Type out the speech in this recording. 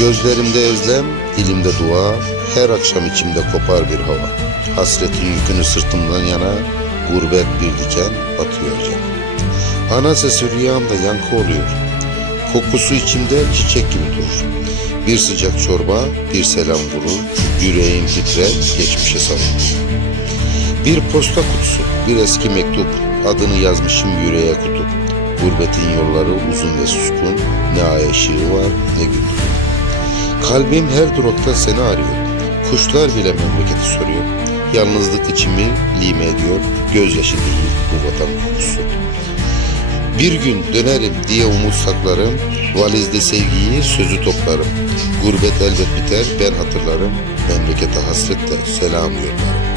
Gözlerimde özlem, dilimde dua, her akşam içimde kopar bir hava. Hasretin yükünü sırtımdan yana, gurbet bir diken batıyor canım. Ana sesi rüyamda yankı oluyor. Kokusu içimde çiçek gibi durur. Bir sıcak çorba, bir selam vurur, yüreğim titrer, geçmişe sarılır. Bir posta kutusu, bir eski mektup, adını yazmışım yüreğe kutup. Gurbetin yolları uzun ve suskun, ne ay ışığı var ne gündüz. Kalbim her durakta seni arıyor. Kuşlar bile memleketi soruyor. Yalnızlık içimi lime ediyor. Gözyaşı değil bu vatan kokusu. Bir gün dönerim diye umut saklarım. Valizde sevgiyi sözü toplarım. Gurbet elbet biter ben hatırlarım. Memlekete hasretle selam yollarım.